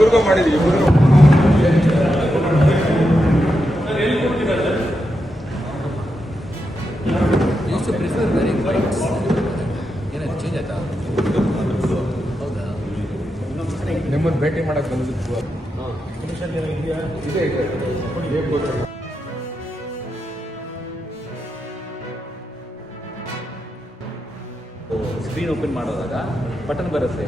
ಇಬ್ಬರಿಗೂ ಮಾಡಿದ್ವಿ. ಎಷ್ಟು ಪ್ರಿಫರ್ ವೆರಿಂಗ್ ವೈಟ್ಸ್ ಏನಾದ್ರು ಚೇಂಜ್ ಆಯ್ತಾ? ಹೌದಾ? ನಿಮ್ಮನ್ನು ಭೇಟಿ ಮಾಡಕ್ಕೆ ಬಂದಿದ್ದು ಇದೆ ಇದೆ ಸ್ಕ್ರೀನ್ ಓಪನ್ ಮಾಡೋದಾಗ ಬಟನ್ ಬರುತ್ತೆ,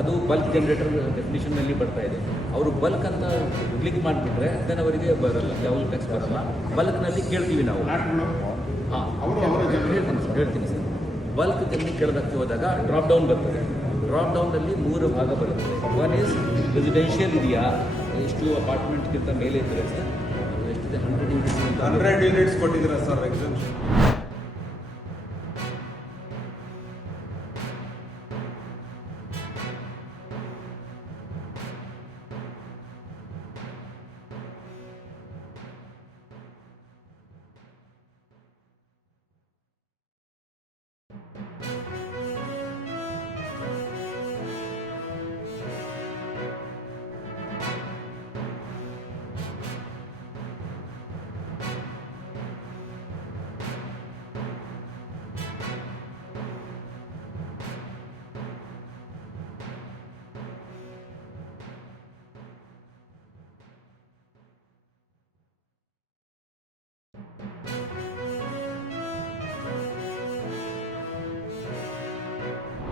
ಅದು ಬಲ್ಕ್ ಜನರೇಟರ್ ಡೆಫಿನಿಷನ್ನಲ್ಲಿ ಬರ್ತಾ ಇದೆ. ಅವರು ಬಲ್ಕ್ ಅಂತ ಕ್ಲಿಕ್ ಮಾಡಿಬಿಟ್ರೆ ದೆನ್ ಅವರಿಗೆ ಬರಲ್ಲ, ಯಾವ ಟೆಕ್ಸ್ಟ್ ಬರಲ್ಲ. ಬಲ್ಕ್ನಲ್ಲಿ ಕೇಳ್ತೀವಿ ನಾವು. ಹೇಳ್ತೀನಿ ಸರ್. ಬಲ್ಕ್ ಜನ ಕೇಳೋದಕ್ಕೆ ಹೋದಾಗ ಡ್ರಾಪ್ ಡೌನ್ ಬರ್ತದೆ. ಡ್ರಾಪ್ ಡೌನ್ನಲ್ಲಿ 3 ಭಾಗ ಬರುತ್ತೆ. ಒನ್ ಈಸ್ ರೆಸಿಡೆನ್ಷಿಯಲ್ ಇದೆಯಾ, ಎಷ್ಟು ಅಪಾರ್ಟ್ಮೆಂಟ್ಗಿಂತ ಮೇಲೆ ಇದ್ದರೆ ಸರ್, ಎಷ್ಟಿದೆ 100 ಯೂನಿಟ್ಸ್ ಕೊಟ್ಟಿದ್ದೀರಾ ಸರ್ ಎಕ್ಸೆಂಪ್ಷನ್?